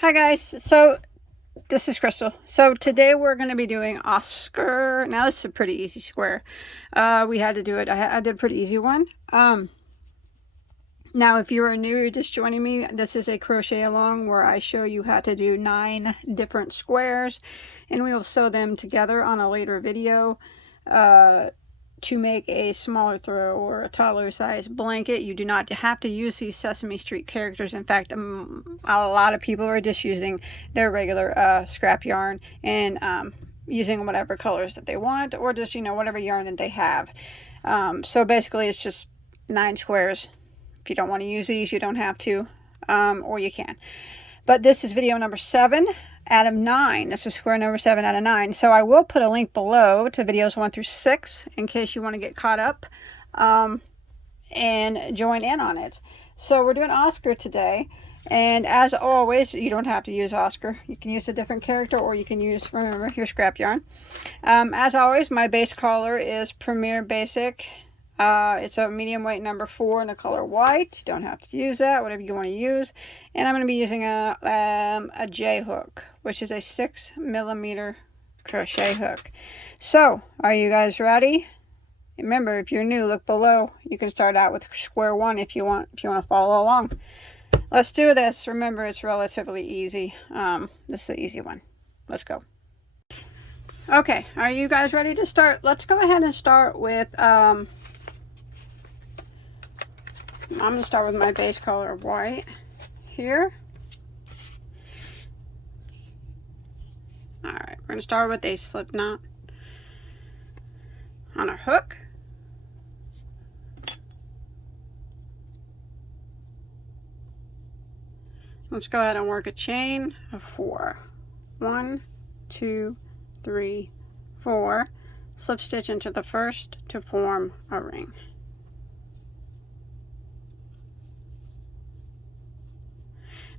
Hi guys, so this is Crystal. So today we're going to be doing Oscar. Now this is a pretty easy square. We had to do it. I did a pretty easy one. Now if you are new, you're just joining me, this is a crochet along where I show you how to do 9 different squares, and we will sew them together on a later video. To make a smaller throw or a toddler size blanket. You do not have to use these Sesame Street characters. In fact, a lot of people are just using their regular scrap yarn and using whatever colors that they want, or just, you know, whatever yarn that they have. So basically it's just 9 squares. If you don't want to use these, you don't have to, or you can. But this is video number 7 out of 9. This is square number 7 out of 9. So I will put a link below to videos 1 through 6 in case you want to get caught up and join in on it. So we're doing Oscar today. And as always, you don't have to use Oscar. You can use a different character, or you can use, remember, your scrap yarn. As always, my base color is Premier Basic. It's a medium weight number 4 in the color white. You don't have to use that, whatever you want to use. And I'm going to be using a J hook, which is a 6mm crochet hook. So, are you guys ready? Remember, if you're new, look below. You can start out with square 1 if you want to follow along. Let's do this. Remember, it's relatively easy. This is an easy one. Let's go. Okay, are you guys ready to start? Let's go ahead and start with I'm going to start with my base color of white here. Alright, we're going to start with a slip knot on a hook. Let's go ahead and work a chain of 4. 1, 2, 3, 4. Slip stitch into the first to form a ring.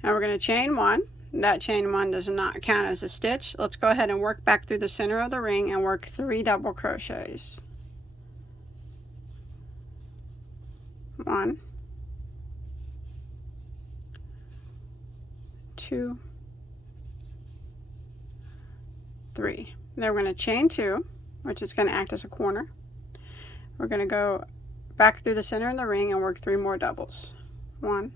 Now we're going to chain 1. That chain 1 does not count as a stitch. Let's go ahead and work back through the center of the ring and work 3 double crochets. 1, 2, 3. Then we're going to chain 2, which is going to act as a corner. We're going to go back through the center of the ring and work 3 more doubles. 1,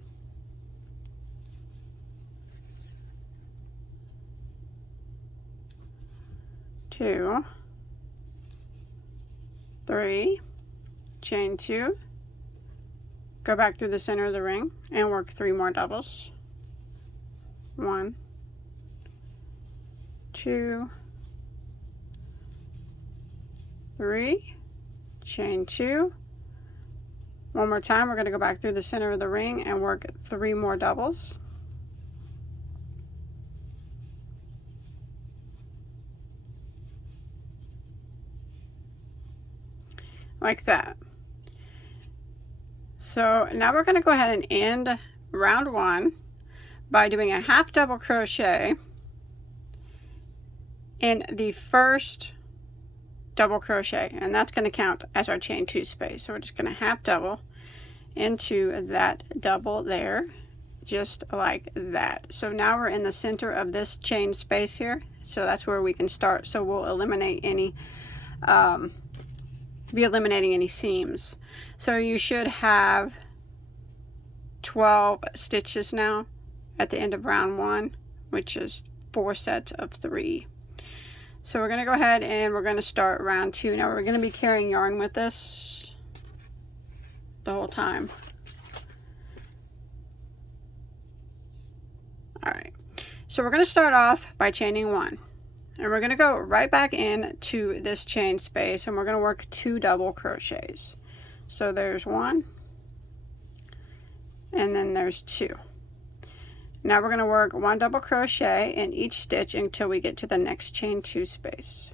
2, 3, chain 2, go back through the center of the ring and work 3 more doubles. 1, 2, 3, chain 2. One more time, we're going to go back through the center of the ring and work 3 more doubles. Like that. So now we're going to go ahead and end round 1 by doing a half double crochet in the first double crochet, and that's going to count as our chain 2 space. So we're just going to half double into that double there, just like that. So now we're in the center of this chain space here, so that's where we can start. So we'll eliminate any eliminating any seams. So you should have 12 stitches now at the end of round 1, which is 4 sets of 3. So we're going to go ahead and we're going to start round 2. Now we're going to be carrying yarn with us the whole time. Alright, so we're going to start off by chaining 1. And we're going to go right back into this chain space and we're going to work 2 double crochets. So there's 1 and then there's 2. Now we're going to work 1 double crochet in each stitch until we get to the next chain 2 space.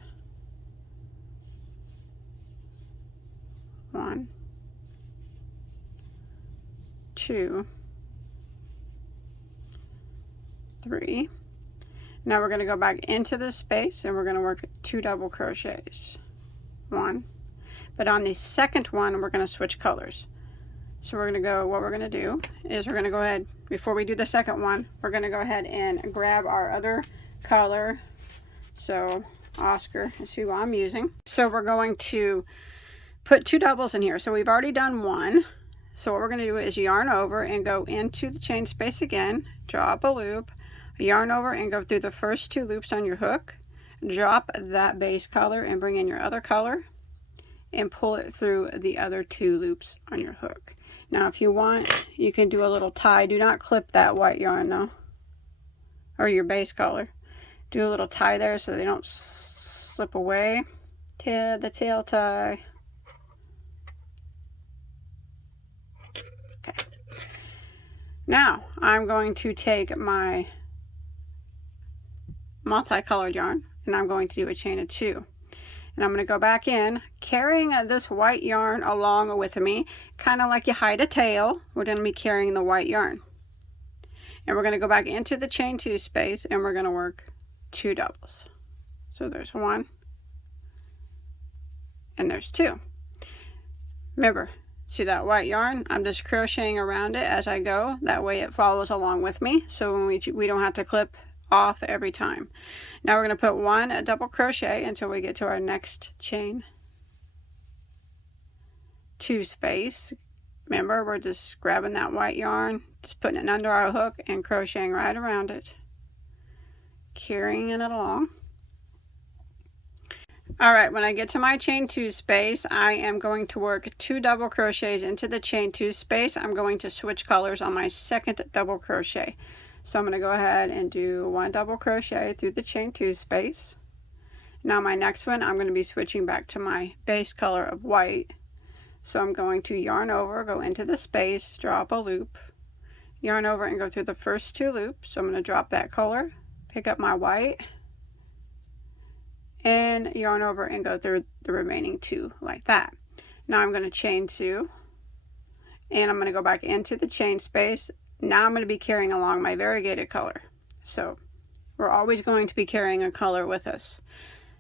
1, 2, 3. Now we're going to go back into this space and we're going to work 2 double crochets. 1, but on the second one we're going to switch colors. So we're going to go, what we're going to do is we're going to go ahead, before we do the second one, we're going to go ahead and grab our other color. So Oscar is who I'm using. So we're going to put 2 doubles in here. So we've already done one. So what we're going to do is yarn over and go into the chain space again, drop a loop, yarn over and go through the first 2 loops on your hook, drop that base color and bring in your other color and pull it through the other 2 loops on your hook. Now if you want, you can do a little tie. Do not clip that white yarn though, or your base color. Do a little tie there so they don't slip away. The tail tie. Okay. Now I'm going to take my multicolored yarn and I'm going to do a chain of 2. And I'm going to go back in, carrying this white yarn along with me, kind of like you hide a tail. We're going to be carrying the white yarn. And we're going to go back into the chain 2 space and we're going to work 2 doubles. So there's 1 and there's 2. Remember, see that white yarn? I'm just crocheting around it as I go. That way it follows along with me. So when we don't have to clip off every time. Now we're going to put 1 double crochet until we get to our next chain 2 space. Remember, we're just grabbing that white yarn, just putting it under our hook and crocheting right around it, carrying it along. Alright, when I get to my chain 2 space, I am going to work 2 double crochets into the chain 2 space. I'm going to switch colors on my second double crochet. So I'm going to go ahead and do 1 double crochet through the chain 2 space. Now my next one, I'm going to be switching back to my base color of white. So I'm going to yarn over, go into the space, drop a loop, yarn over and go through the first 2 loops. So I'm going to drop that color, pick up my white, and yarn over and go through the remaining 2 like that. Now I'm going to chain 2 and I'm going to go back into the chain space. Now I'm going to be carrying along my variegated color. So we're always going to be carrying a color with us.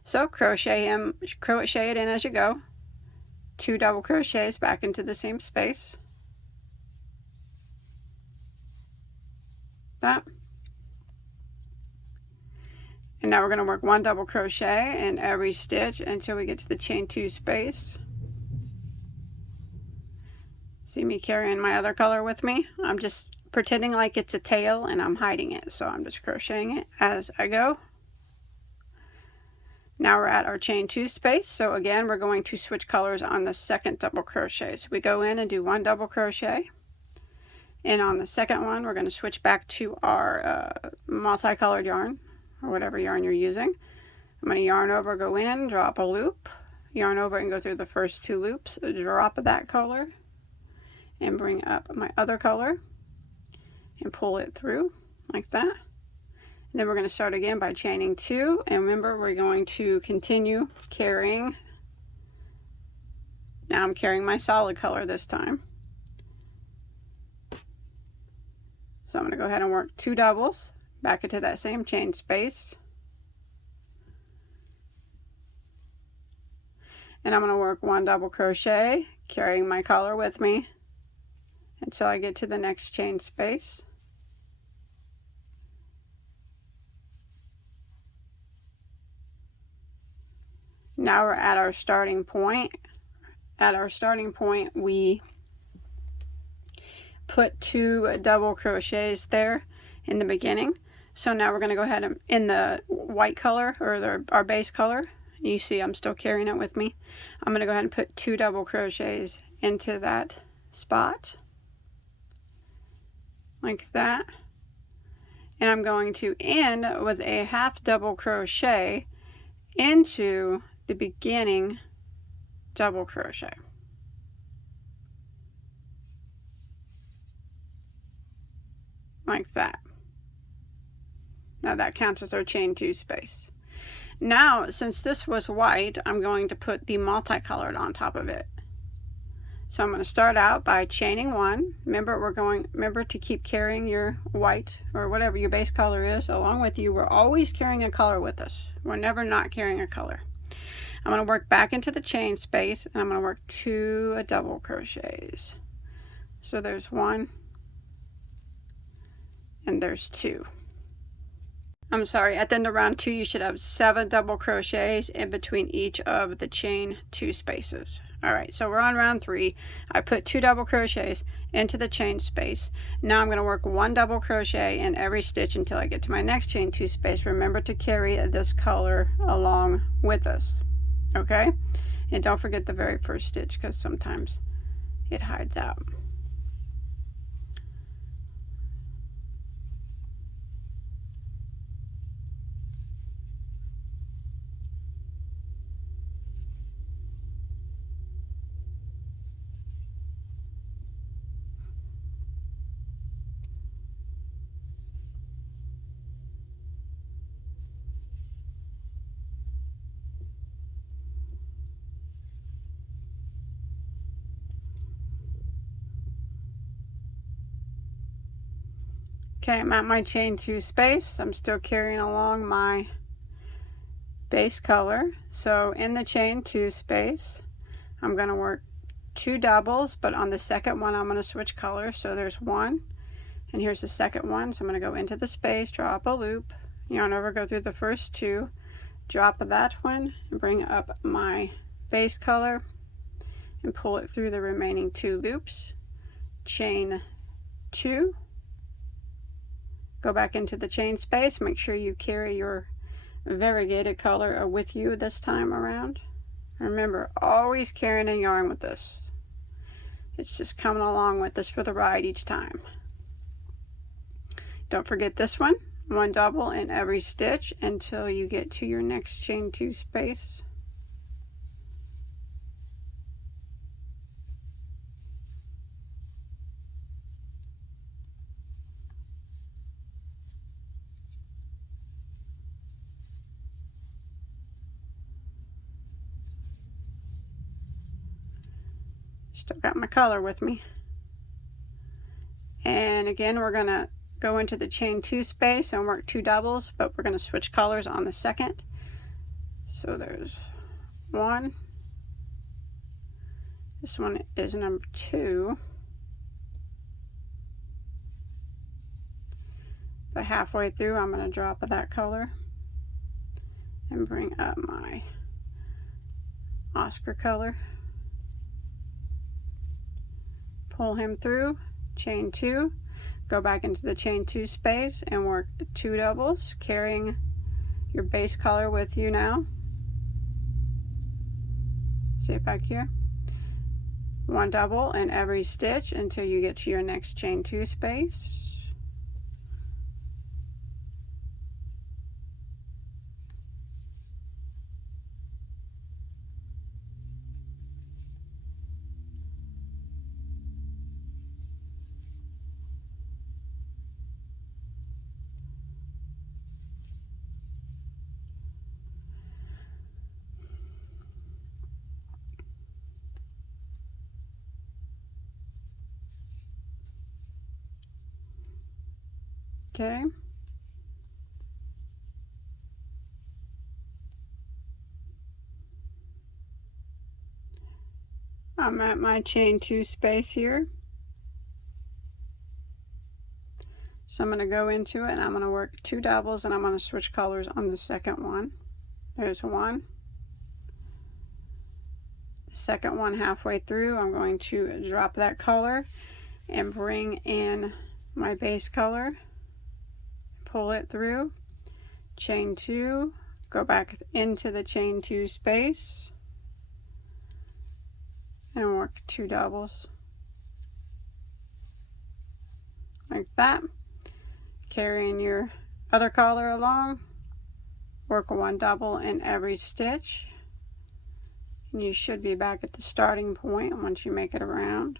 So crochet it in as you go. 2 double crochets back into the same space. That. And now we're going to work 1 double crochet in every stitch until we get to the chain 2 space. See me carrying my other color with me? I'm just pretending like it's a tail and I'm hiding it. So I'm just crocheting it as I go. Now we're at our chain 2 space. So again, we're going to switch colors on the second double crochet. So we go in and do 1 double crochet. And on the second one, we're going to switch back to our multicolored yarn, or whatever yarn you're using. I'm going to yarn over, go in, drop a loop, yarn over and go through the first 2 loops, drop that color, and bring up my other color, and pull it through like that. And then we're going to start again by chaining 2, and remember we're going to continue carrying. Now I'm carrying my solid color this time. So I'm going to go ahead and work 2 doubles back into that same chain space. And I'm going to work 1 double crochet, carrying my color with me until I get to the next chain space. Now we're at our starting point. At our starting point, we put 2 double crochets there in the beginning. So now we're going to go ahead and in the white color, or our base color, you see I'm still carrying it with me. I'm going to go ahead and put 2 double crochets into that spot like that. And I'm going to end with a half double crochet into the beginning double crochet. Like that. Now that counts as our chain 2 space. Now, since this was white, I'm going to put the multicolored on top of it. So I'm going to start out by chaining 1. Remember to keep carrying your white or whatever your base color is along with you. We're always carrying a color with us. We're never not carrying a color. I'm going to work back into the chain space and I'm going to work 2 double crochets So there's 1 and there's 2. I'm sorry, at the end of round 2 you should have 7 double crochets in between each of the chain 2 spaces. Alright, so we're on round 3. I put 2 double crochets into the chain space. Now I'm going to work 1 double crochet in every stitch until I get to my next chain 2 space. Remember to carry this color along with us. Okay? And don't forget the very first stitch, because sometimes it hides out. Okay, I'm at my chain 2 space. I'm still carrying along my base color. So in the chain 2 space, I'm going to work 2 doubles, but on the second one I'm going to switch colors. So there's 1, and here's the second one. So I'm going to go into the space, drop a loop, yarn over, go through the first 2, drop that one, and bring up my base color and pull it through the remaining 2 loops. Chain 2, go back into the chain space. Make sure you carry your variegated color with you this time around. Remember, always carrying a yarn with this. It's just coming along with us for the ride each time. Don't forget this one. 1 double in every stitch until you get to your next chain 2 space. Still got my color with me. And again, we're going to go into the chain 2 space and work 2 doubles, but we're going to switch colors on the second. So there's 1. This one is number 2. But halfway through, I'm going to drop that color and bring up my Oscar color. Pull him through, chain 2, go back into the chain 2 space and work 2 doubles, carrying your base color with you now. See it back here? 1 double in every stitch until you get to your next chain 2 space. Okay. I'm at my chain 2 space here. So I'm going to go into it and I'm going to work 2 doubles and I'm going to switch colors on the second one. There's 1. The second one halfway through, I'm going to drop that color and bring in my base color. Pull it through, chain 2, go back into the chain 2 space and work 2 doubles like that, carrying your other color along. Work 1 double in every stitch and you should be back at the starting point once you make it around.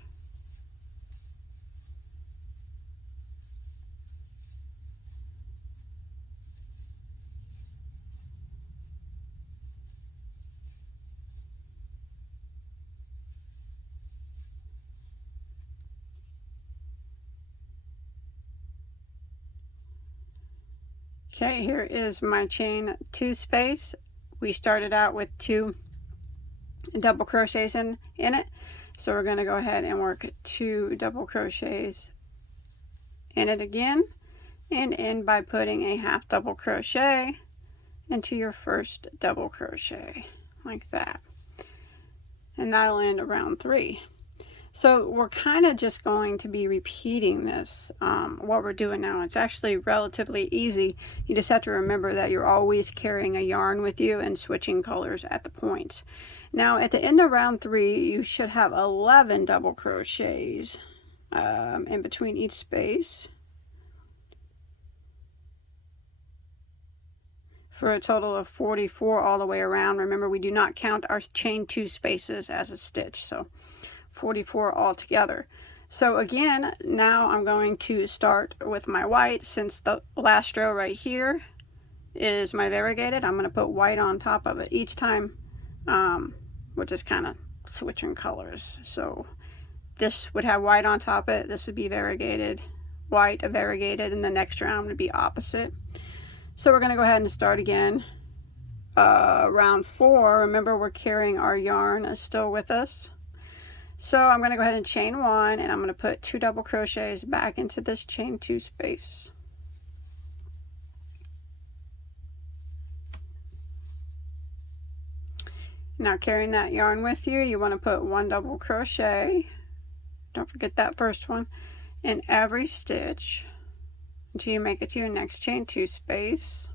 Okay, here is my chain 2 space. We started out with 2 double crochets in it. So we're going to go ahead and work 2 double crochets in it again, and end by putting a half double crochet into your first double crochet like that, and that'll end around 3. So we're kind of just going to be repeating this, what we're doing now. It's actually relatively easy. You just have to remember that you're always carrying a yarn with you and switching colors at the points. Now at the end of round 3, you should have 11 double crochets in between each space, for a total of 44 all the way around. Remember, we do not count our chain 2 spaces as a stitch, so 44 all together. So again, now I'm going to start with my white. Since the last row right here is my variegated, I'm going to put white on top of it each time. We're just kind of switching colors. So this would have white on top of it, this would be variegated, white, a variegated, and the next round would be opposite. So we're going to go ahead and start again. Round 4, remember we're carrying our yarn still with us. So I'm going to go ahead and chain 1, and I'm going to put 2 double crochets back into this chain 2 space. Now carrying that yarn with you, you want to put 1 double crochet, don't forget that first one, in every stitch until you make it to your next chain 2 space.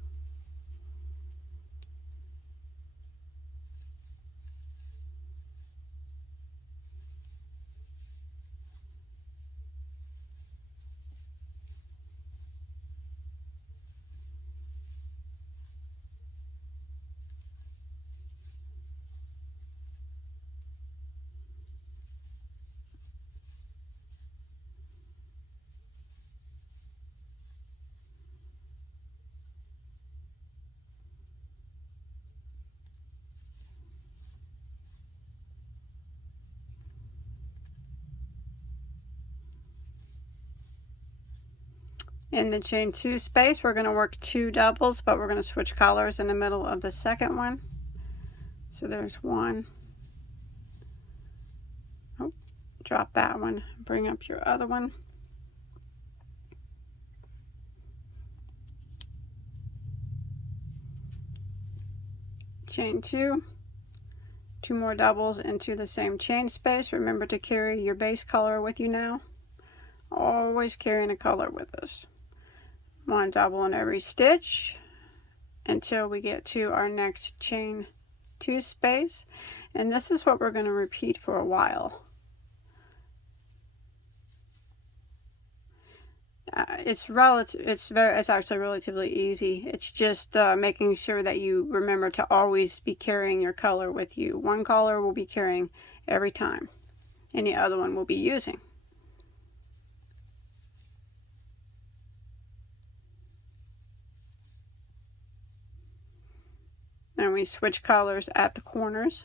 In the chain 2 space, we're going to work 2 doubles, but we're going to switch colors in the middle of the second one. So there's 1. Oh, drop that one. Bring up your other one. Chain 2. 2 more doubles into the same chain space. Remember to carry your base color with you now. Always carrying a color with us. 1 double in every stitch until we get to our next chain 2 space, and this is what we're going to repeat for a while. It's actually relatively easy. It's just making sure that you remember to always be carrying your color with you. One color will be carrying every time, and the other one will be using. And we switch colors at the corners.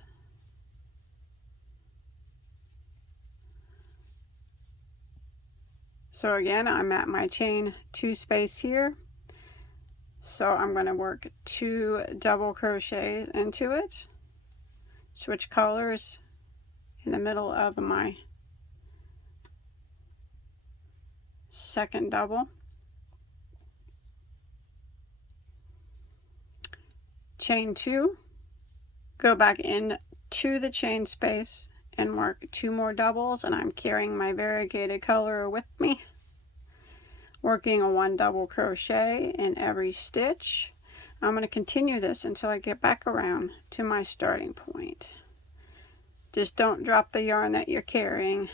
So again, I'm at my chain 2 space here. So I'm going to work 2 double crochets into it. Switch colors in the middle of my second double. Chain 2, go back into the chain space and work 2 more doubles, and I'm carrying my variegated color with me, working a 1 double crochet in every stitch. I'm going to continue this until I get back around to my starting point. Just don't drop the yarn that you're carrying.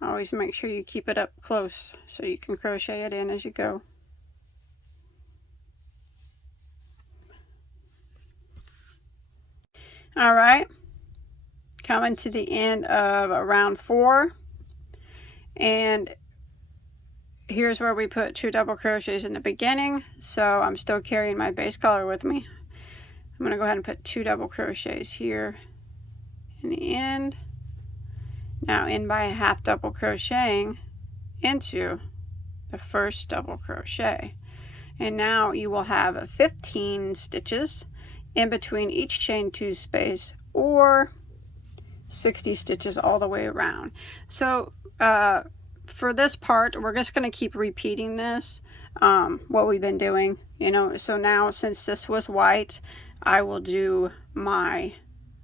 Always make sure you keep it up close so you can crochet it in as you go. All right, coming to the end of round 4, and here's where we put 2 double crochets in the beginning. So I'm still carrying my base color with me. I'm going to go ahead and put 2 double crochets here in the end. Now in by a half double crocheting into the first double crochet, and now you will have 15 stitches in between each chain 2 space, or 60 stitches all the way around. So for this part, we're just going to keep repeating this, what we've been doing, you know. So now, since this was white, I will do my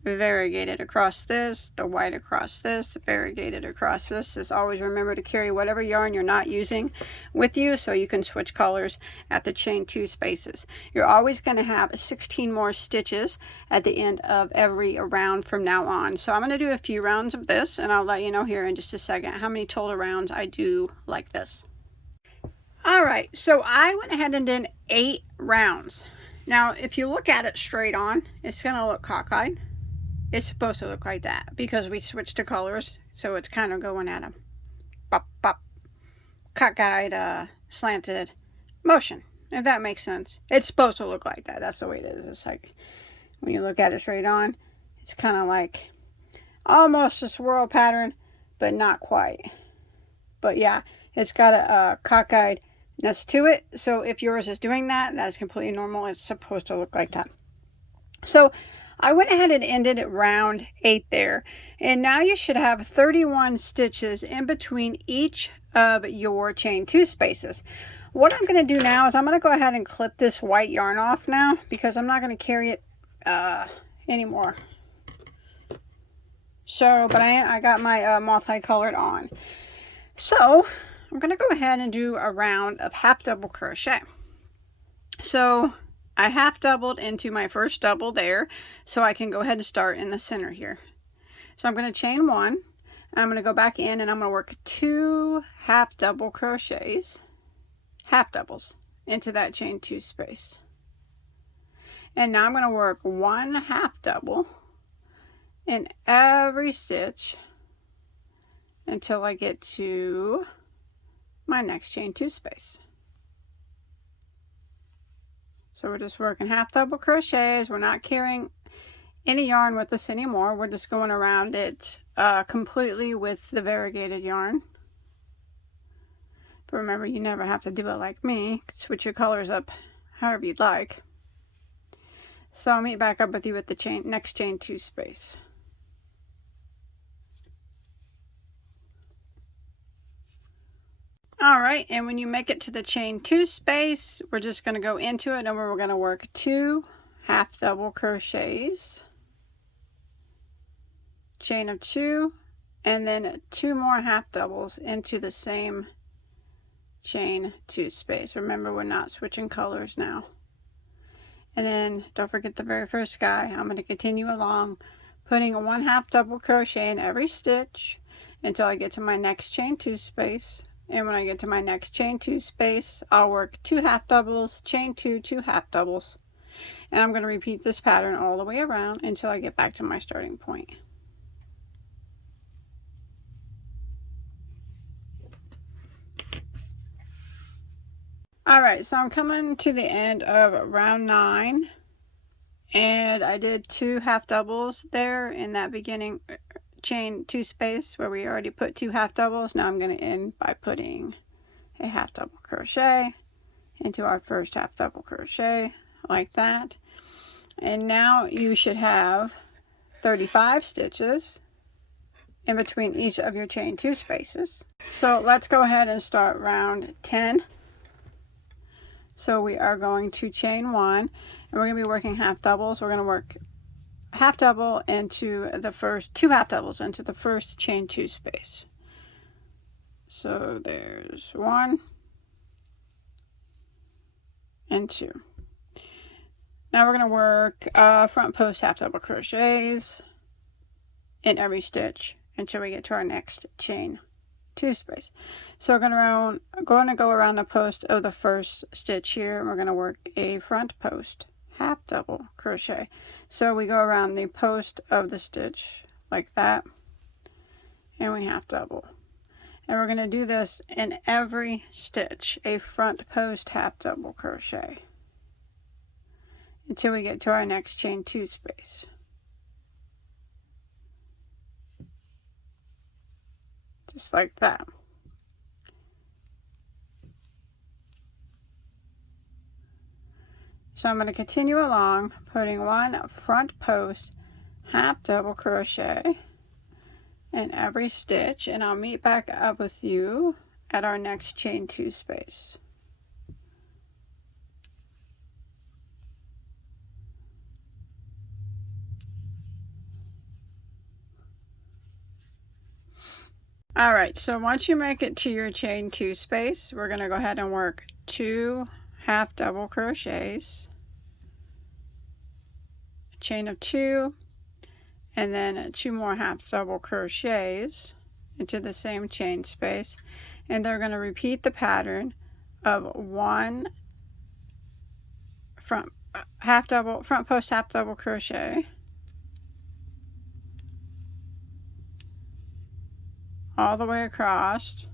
variegated across this, the white across this, variegated across this. Just always remember to carry whatever yarn you're not using with you, so you can switch colors at the chain 2 spaces. You're always going to have 16 more stitches at the end of every round from now on. So I'm going to do a few rounds of this, and I'll let you know here in just a second how many total rounds I do like this. Alright, so I went ahead and did 8 rounds. Now if you look at it straight on, it's going to look cockeyed. It's supposed to look like that because we switched to colors, so it's kind of going at a bop bop, cockeyed, slanted motion, if that makes sense. It's supposed to look like that. That's the way it is. It's like when you look at it straight on, it's kind of like almost a swirl pattern, but not quite. But yeah, it's got a cockeyedness to it. So if yours is doing that, that's completely normal. It's supposed to look like that. So I went ahead and ended at round 8 there, and now you should have 31 stitches in between each of your chain 2 spaces. What I'm going to do now is I'm going to go ahead and clip this white yarn off now, because I'm not going to carry it anymore. So, but I got my multicolored on. So I'm going to go ahead and do a round of half double crochet. So I half doubled into my first double there, so I can go ahead and start in the center here. So I'm going to chain 1, and I'm going to go back in, and I'm going to work 2 half double crochets, half doubles, into that chain 2 space. And now I'm going to work 1 half double in every stitch until I get to my next chain 2 space. So we're just working half double crochets. We're not carrying any yarn with us anymore. We're just going around it completely with the variegated yarn. But remember, you never have to do it like me. Switch your colors up however you'd like. So I'll meet back up with you at the next chain 2 space. Alright, and when you make it to the chain 2 space, we're just going to go into it, and we're going to work 2 half double crochets, chain of 2, and then 2 more half doubles into the same chain 2 space. Remember, we're not switching colors now. And then don't forget the very first guy. I'm going to continue along, putting a 1 half double crochet in every stitch until I get to my next chain 2 space. And when I get to my next chain 2 space, I'll work 2 half doubles, chain 2, 2 half doubles. And I'm going to repeat this pattern all the way around until I get back to my starting point. Alright, so I'm coming to the end of round 9. And I did 2 half doubles there in that beginning chain 2 space where we already put 2 half doubles. Now I'm going to end by putting a half double crochet into our first half double crochet like that. And now you should have 35 stitches in between each of your chain 2 spaces. So let's go ahead and start round 10. So we are going to chain 1, and we're going to be working half doubles. We're going to work half double into the first 2 half doubles into the first chain 2 space. So there's 1 and 2. Now we're going to work front post half double crochets in every stitch until we get to our next chain 2 space. So we're going to go around the post of the first stitch here, and we're going to work a front post half double crochet. So we go around the post of the stitch like that, and we half double. And we're going to do this in every stitch, a front post half double crochet, until we get to our next chain 2 space. Just like that. So I'm going to continue along, putting 1 front post half double crochet in every stitch, and I'll meet back up with you at our next chain 2 space. Alright, so once you make it to your chain 2 space, we're going to go ahead and work 2 half double crochets, a chain of 2, and then 2 more half double crochets into the same chain space, and they're going to repeat the pattern of 1 front post half double crochet, all the way across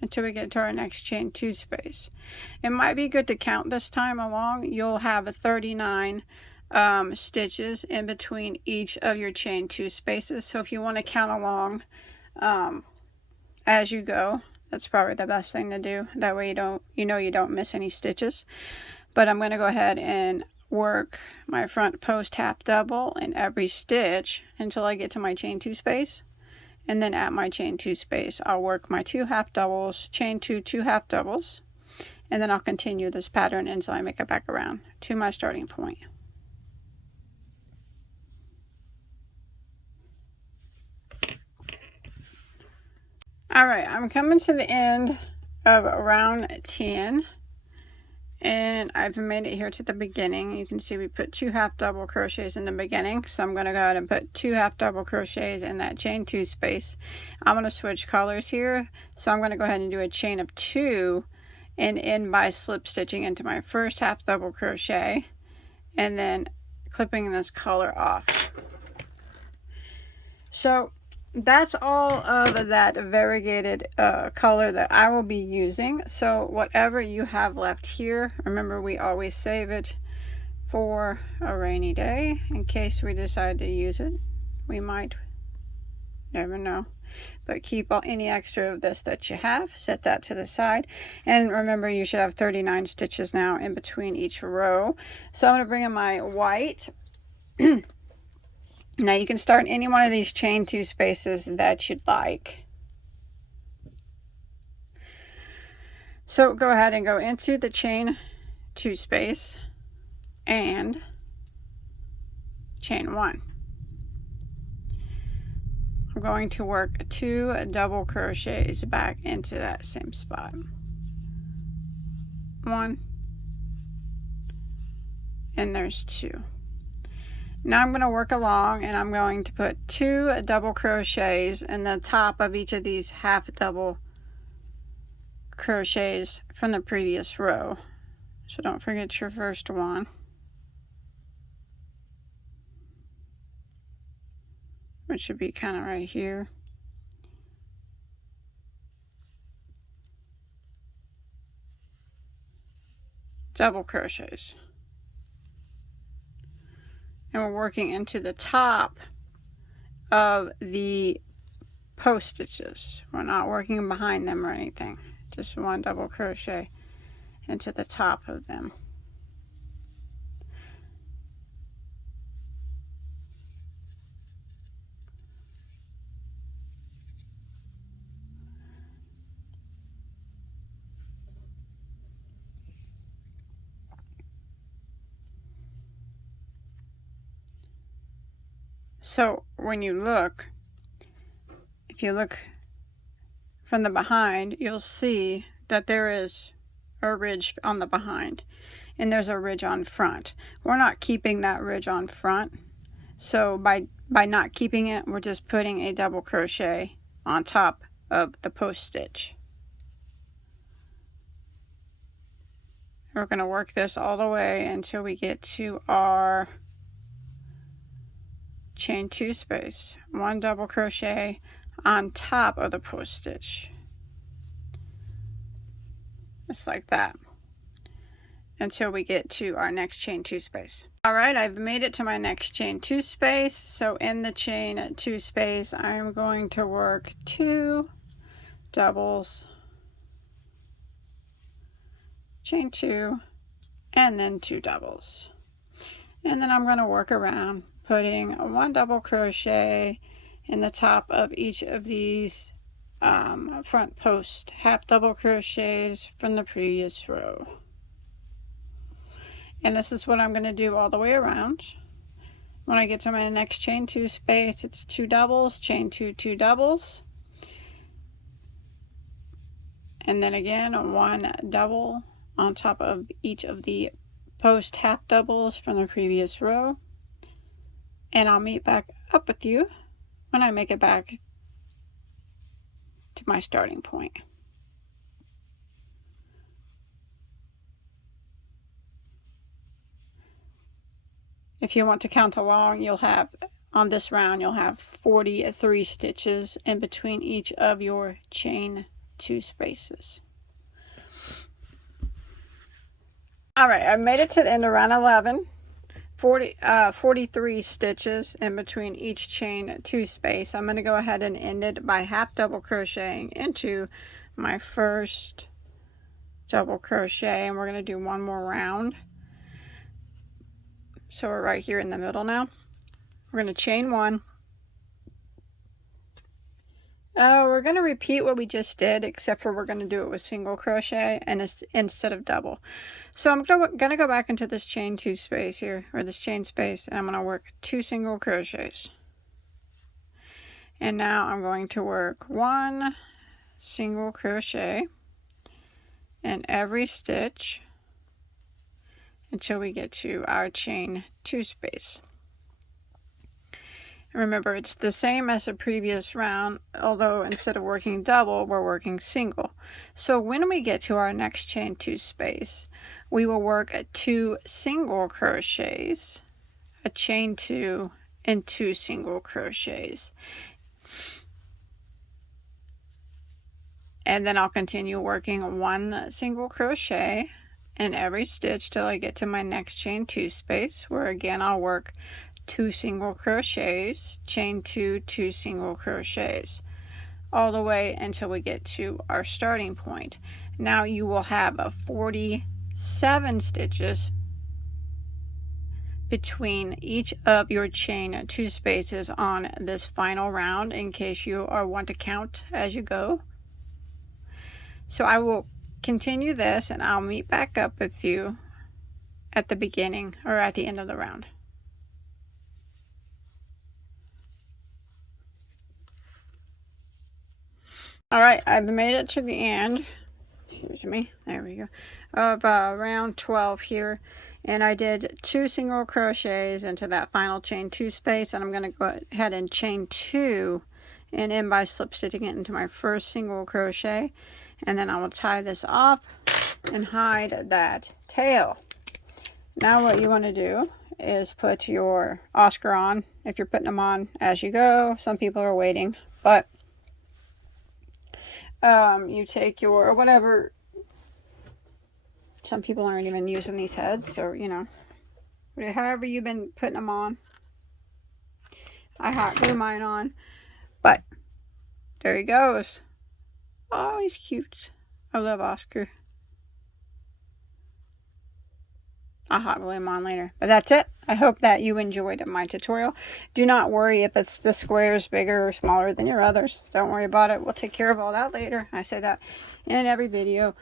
until we get to our next chain 2 space. It might be good to count this time along. You'll have 39 stitches in between each of your chain 2 spaces, so if you want to count along as you go, that's probably the best thing to do. That way you don't miss any stitches. But I'm going to go ahead and work my front post half double in every stitch until I get to my chain 2 space. And then at my chain 2 space, I'll work my 2 half doubles, chain 2 half doubles, and then I'll continue this pattern until I make it back around to my starting point. Alright, I'm coming to the end of round 10, and I've made it here to the beginning. You can see we put 2 half double crochets in the beginning, so I'm going to go ahead and put 2 half double crochets in that chain 2 space. I'm going to switch colors here, so I'm going to go ahead and do a chain of 2 and end by slip stitching into my first half double crochet and then clipping this color off. So that's all of that variegated color that I will be using. So whatever you have left here, remember we always save it for a rainy day in case we decide to use it. We might, never know. But keep any extra of this that you have, set that to the side. And remember, you should have 39 stitches now in between each row. So I'm going to bring in my white. Now you can start any one of these chain 2 spaces that you'd like. So go ahead and go into the chain 2 space and chain 1. I'm going to work 2 double crochets back into that same spot. 1, and there's 2. Now I'm going to work along, and I'm going to put 2 double crochets in the top of each of these half double crochets from the previous row. So don't forget your first one. Which should be kind of right here. Double crochets. And we're working into the top of the post stitches. We're not working behind them or anything. Just 1 double crochet into the top of them. So when you look, if you look from the behind, you'll see that there is a ridge on the behind and there's a ridge on front. We're not keeping that ridge on front, so by not keeping it, we're just putting a double crochet on top of the post stitch. We're going to work this all the way until we get to our chain 2 space. 1 double crochet on top of the post stitch, just like that, until we get to our next chain 2 space. Alright, I've made it to my next chain 2 space. So in the chain 2 space, I'm going to work 2 doubles, chain 2, and then 2 doubles, and then I'm going to work around putting 1 double crochet in the top of each of these front post half double crochets from the previous row. And this is what I'm going to do all the way around. When I get to my next chain 2 space, it's 2 doubles, chain 2, 2 doubles, and then again 1 double on top of each of the post half doubles from the previous row. And I'll meet back up with you when I make it back to my starting point. If you want to count along, you'll have, on this round, you'll have 43 stitches in between each of your chain 2 spaces. Alright, I made it to the end of round 11. 43 stitches in between each chain 2 space. I'm going to go ahead and end it by half double crocheting into my first double crochet, and we're going to do one more round. So we're right here in the middle now. We're going to chain 1. We're going to repeat what we just did, except for we're going to do it with single crochet and instead of double. So I'm going to go back into this chain 2 space here, or this chain space, and I'm going to work 2 single crochets. And now I'm going to work 1 single crochet in every stitch until we get to our chain 2 space. Remember, it's the same as the previous round, although instead of working double, we're working single. So when we get to our next chain 2 space, we will work 2 single crochets, a chain 2, and 2 single crochets. And then I'll continue working 1 single crochet in every stitch till I get to my next chain 2 space, where again I'll work 2 single crochets, chain 2, 2 single crochets, all the way until we get to our starting point. Now you will have 47 stitches between each of your chain 2 spaces on this final round, in case you want to count as you go. So I will continue this, and I'll meet back up with you at the beginning or at the end of the round. Alright, I've made it to the end. Excuse me. There we go. Of round 12 here. And I did 2 single crochets into that final chain 2 space. And I'm going to go ahead and chain 2 and end by slip stitching it into my first single crochet. And then I will tie this off and hide that tail. Now what you want to do is put your Oscar on, if you're putting them on as you go. Some people are waiting, but you take your whatever. Some people aren't even using these heads, so you know, however you've been putting them on. I hot glue mine on, but there he goes. Oh, he's cute. I love Oscar. I'll hot glue him on later. But that's it. I hope that you enjoyed my tutorial. Do not worry if it's the squares bigger or smaller than your others. Don't worry about it. We'll take care of all that later. I say that in every video.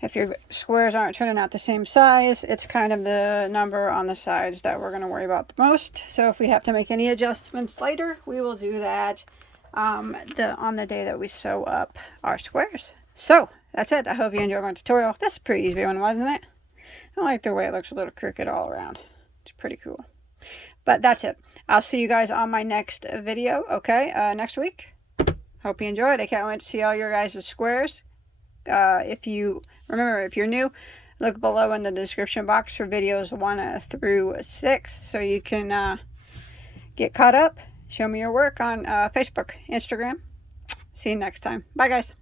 If your squares aren't turning out the same size, it's kind of the number on the sides that we're going to worry about the most. So if we have to make any adjustments later, we will do that on the day that we sew up our squares. So that's it. I hope you enjoyed my tutorial. This is a pretty easy one, wasn't it? I like the way it looks a little crooked all around. It's pretty cool. But that's it. I'll see you guys on my next video, okay? Next week. Hope you enjoyed. I can't wait to see all your guys' squares. If you're new, look below in the description box for videos 1 through 6, so you can get caught up. Show me your work on Facebook, Instagram. See you next time. Bye, guys.